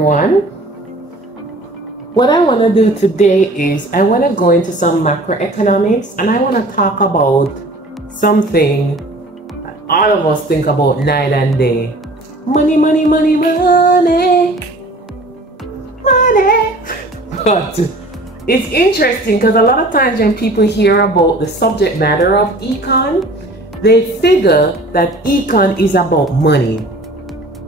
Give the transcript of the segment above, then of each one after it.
everyone. What I want to do today is I want to go into some macroeconomics, and I want to talk about something that all of us think about night and day. Money, money, money, money. Money. But it's interesting because a lot of times when people hear about the subject matter of econ, they figure that econ is about money.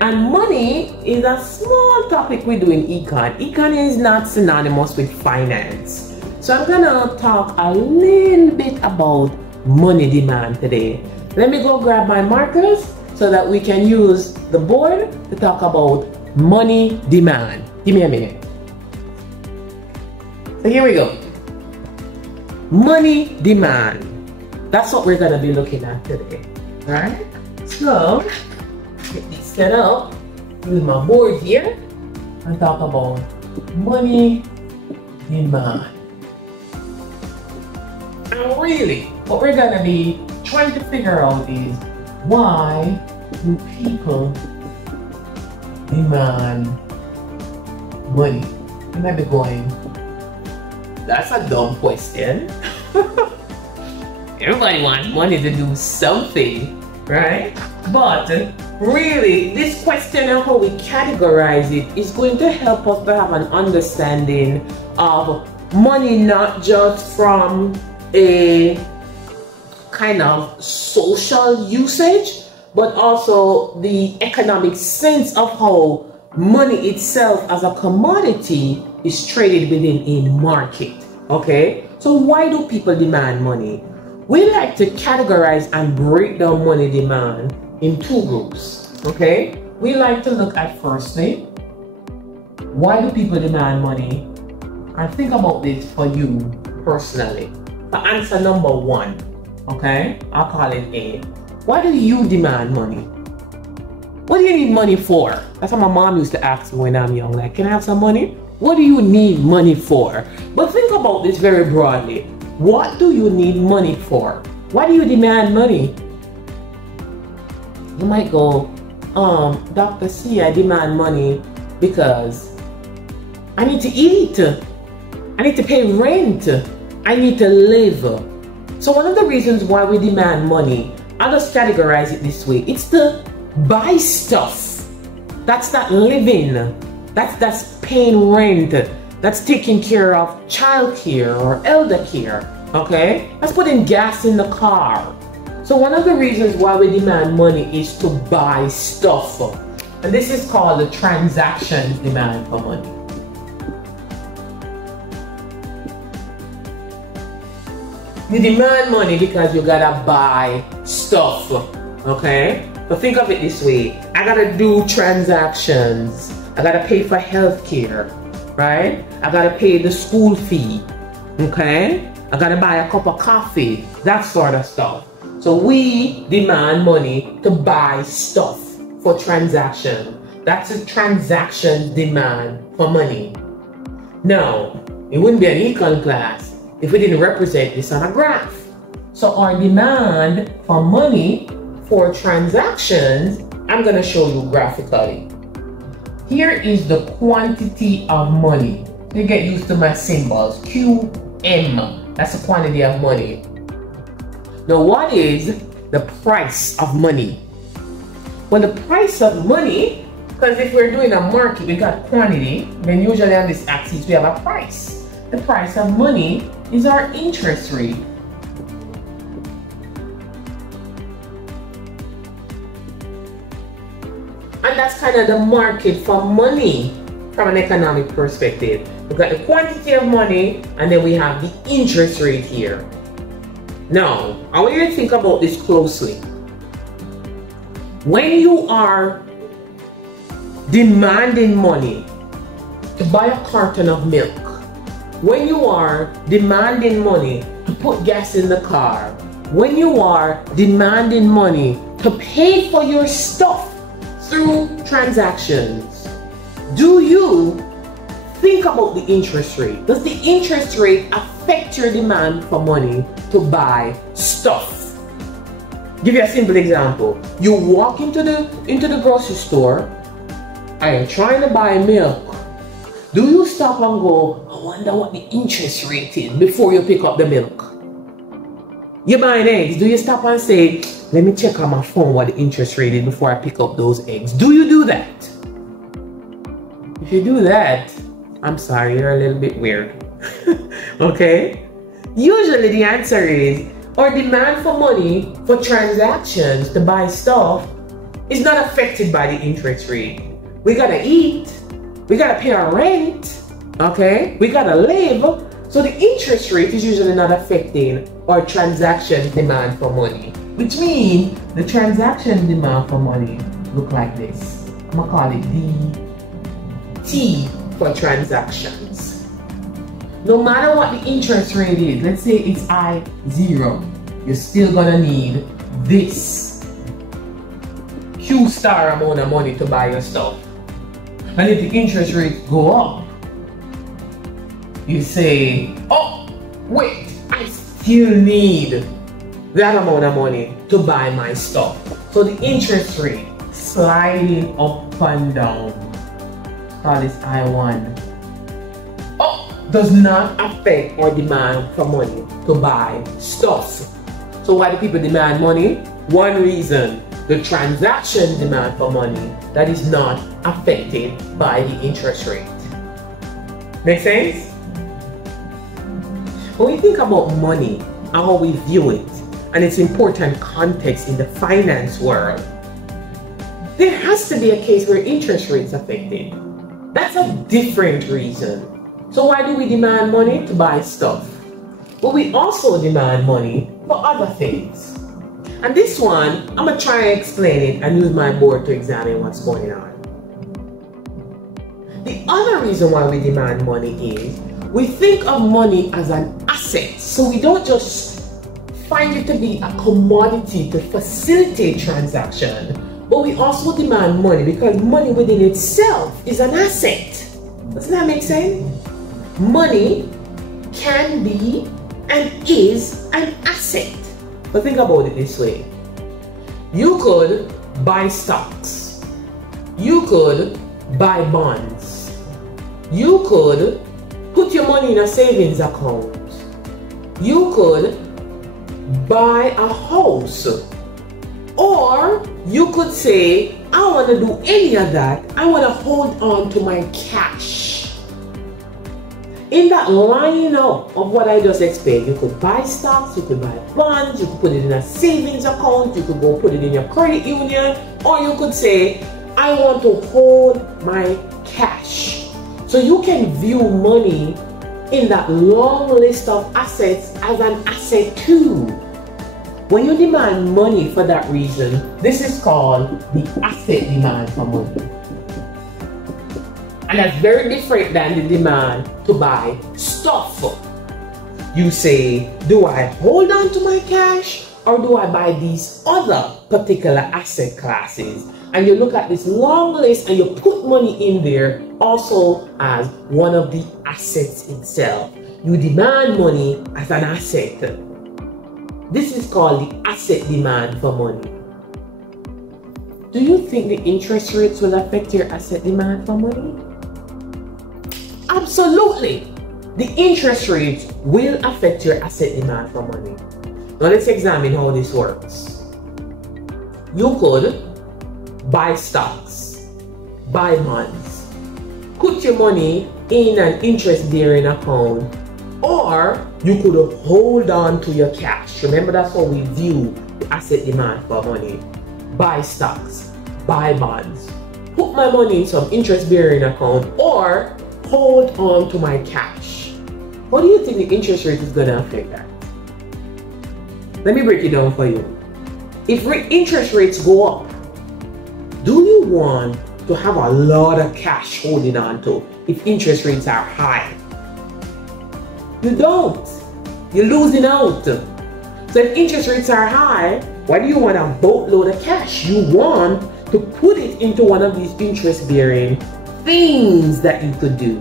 And money is a small topic we do in econ. Econ is not synonymous with finance. So I'm gonna talk a little bit about money demand today. Let me go grab my markers so that we can use the board to talk about money demand. Give me a minute. So here we go. Money demand. That's what we're gonna be looking at today. Alright? So get this set up with my board here and talk about money demand. And really, what we're gonna be trying to figure out is, why do people demand money? You might be going, that's a dumb question. Everybody wants money to do something, right? But really, this question and how we categorize it is going to help us to have an understanding of money, not just from a kind of social usage, but also the economic sense of how money itself as a commodity is traded within a market. Okay, so why do people demand money? We like to categorize and break down money demand in two groups. Okay, we like to look at, firstly, why do people demand money? And think about this for you personally. For answer number one, okay, I'll call it A. Why do you demand money? What do you need money for? That's what my mom used to ask me when I'm young. Like, can I have some money? What do you need money for? But think about this very broadly. What do you need money for? Why do you demand money? You might go, Dr. C, I demand money because I need to eat. I need to pay rent. I need to live. So one of the reasons why we demand money, I'll just categorize it this way. It's to buy stuff. That's not living. That's paying rent. That's taking care of childcare or elder care. Okay? That's putting gas in the car. So one of the reasons why we demand money is to buy stuff. And this is called the transaction demand for money. You demand money because you gotta buy stuff. Okay? So think of it this way. I gotta do transactions. I gotta pay for healthcare, right? I gotta pay the school fee. Okay? I gotta buy a cup of coffee. That sort of stuff. So we demand money to buy stuff for transaction. That's a transaction demand for money. Now, it wouldn't be an econ class if we didn't represent this on a graph. So our demand for money for transactions, I'm gonna show you graphically. Here is the quantity of money. You get used to my symbols, QM. That's the quantity of money. Now, what is the price of money? Well, the price of money, because if we're doing a market, we got quantity, then usually on this axis we have a price. The price of money is our interest rate. And that's kind of the market for money from an economic perspective. We've got the quantity of money, and then we have the interest rate here. Now, I want you to think about this closely. When you are demanding money to buy a carton of milk, when you are demanding money to put gas in the car, when you are demanding money to pay for your stuff through transactions, do you think about the interest rate? Does the interest rate affect your demand for money to buy stuff? Give you a simple example. You walk into the grocery store Are you trying to buy milk? Do you stop and go, I wonder what the interest rate is before you pick up the milk? You're buying eggs. Do you stop and say, let me check on my phone what the interest rate is before I pick up those eggs? Do you do that? If you do that, I'm sorry, you're a little bit weird. Okay? Usually the answer is, our demand for money for transactions to buy stuff is not affected by the interest rate. We gotta eat, we gotta pay our rent, okay? We gotta live. So the interest rate is usually not affecting our transaction demand for money, which means the transaction demand for money look like this. I'm gonna call it the T for transactions. No matter what the interest rate is, let's say it's I0, you're still gonna need this Q star amount of money to buy your stuff. And if the interest rates go up, you say, oh, wait, I still need that amount of money to buy my stuff. So the interest rate sliding up and down, call this I1, does not affect our demand for money to buy stuff. So why do people demand money? One reason, the transaction demand for money that is not affected by the interest rate. Make sense? When we think about money and how we view it and its important context in the finance world, there has to be a case where interest rates affect it. That's a different reason. So why do we demand money? To buy stuff. But we also demand money for other things. And this one, I'm going to try and explain it and use my board to examine what's going on. The other reason why we demand money is we think of money as an asset. So we don't just find it to be a commodity to facilitate transaction, but we also demand money because money within itself is an asset. Doesn't that make sense? Money can be and is an asset. But think about it this way. You could buy stocks. You could buy bonds. You could put your money in a savings account. You could buy a house. Or you could say, I don't want to do any of that. I want to hold on to my cash. In that lineup of what I just explained, you could buy stocks, you could buy bonds, you could put it in a savings account, you could go put it in your credit union, or you could say, I want to hold my cash. So you can view money in that long list of assets as an asset too. When you demand money for that reason, this is called the asset demand for money. And that's very different than the demand to buy stuff. You say, do I hold on to my cash or do I buy these other particular asset classes? And you look at this long list and you put money in there also as one of the assets itself. You demand money as an asset. This is called the asset demand for money. Do you think the interest rates will affect your asset demand for money? Absolutely. The interest rates will affect your asset demand for money. Now let's examine how this works. You could buy stocks, buy bonds, put your money in an interest-bearing account, or you could hold on to your cash. Remember, that's how we view the asset demand for money. Buy stocks, buy bonds, put my money in some interest-bearing account, or hold on to my cash. How do you think the interest rate is going to affect that? Let me break it down for you. If interest rates go up, do you want to have a lot of cash holding on to if interest rates are high? You don't. You're losing out. So if interest rates are high, why do you want a boatload of cash? You want to put it into one of these interest-bearing things that you could do.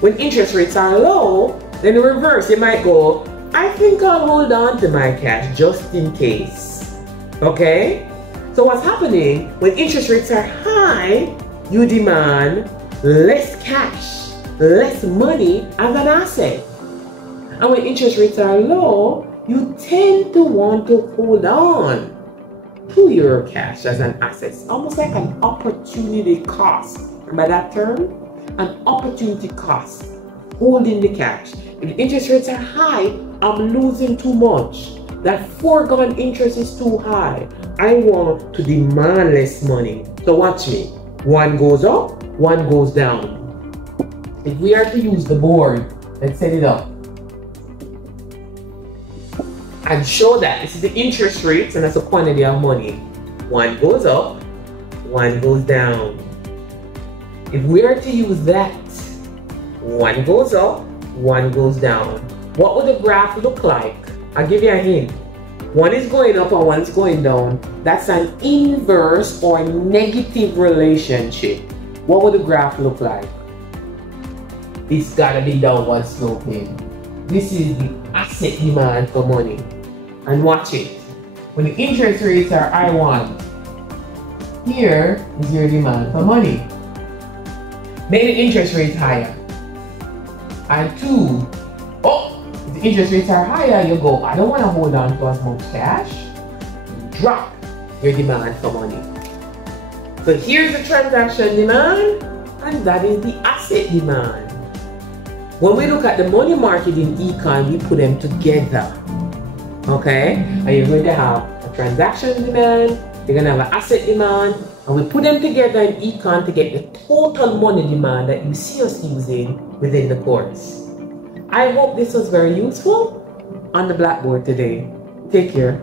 When interest rates are low, then in reverse, you might go, I think I'll hold on to my cash just in case. Okay? So what's happening when interest rates are high, you demand less cash, less money as an asset. And when interest rates are low, you tend to want to hold on to your cash as an asset. It's almost like an opportunity cost. Remember that term? An opportunity cost. Holding the cash. If the interest rates are high, I'm losing too much. That foregone interest is too high. I want to demand less money. So watch me. One goes up, one goes down. If we are to use the board, let's set it up and show that this is the interest rates and that's the quantity of money. One goes up, one goes down. If we are to use that, one goes up, one goes down. What would the graph look like? I'll give you a hint. One is going up and one is going down. That's an inverse or negative relationship. What would the graph look like? It's gotta be downward sloping. This is the asset demand for money. And watch it. When the interest rates are I1, here is your demand for money. Make the interest rates higher. And 2, if the interest rates are higher, you go, I don't want to hold on to as much cash. You drop your demand for money. So here's the transaction demand, and that is the asset demand. When we look at the money market in econ, we put them together. Okay? And you're going to have a transaction demand, you're going to have an asset demand, and we put them together in econ to get the total money demand that you see us using within the course. I hope this was very useful on the Blackboard today. Take care.